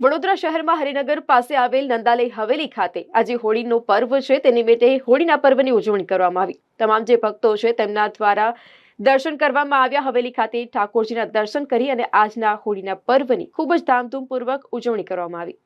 વડોદરા શહેરમાં હરિનગર પાસે આવેલ નંદાલય હવેલી ખાતે આજે હોળીનો પર્વ છે તે નિમિત્તે હોળીના પર્વની ઉજવણી કરવામાં આવી। તમામ જે ભક્તો છે તેમના દ્વારા દર્શન કરવામાં આવ્યા। હવેલી ખાતે ઠાકોરજીના દર્શન કરી અને આજના હોળીના પર્વની ખૂબ જ ધામધૂમપૂર્વક ઉજવણી કરવામાં આવી।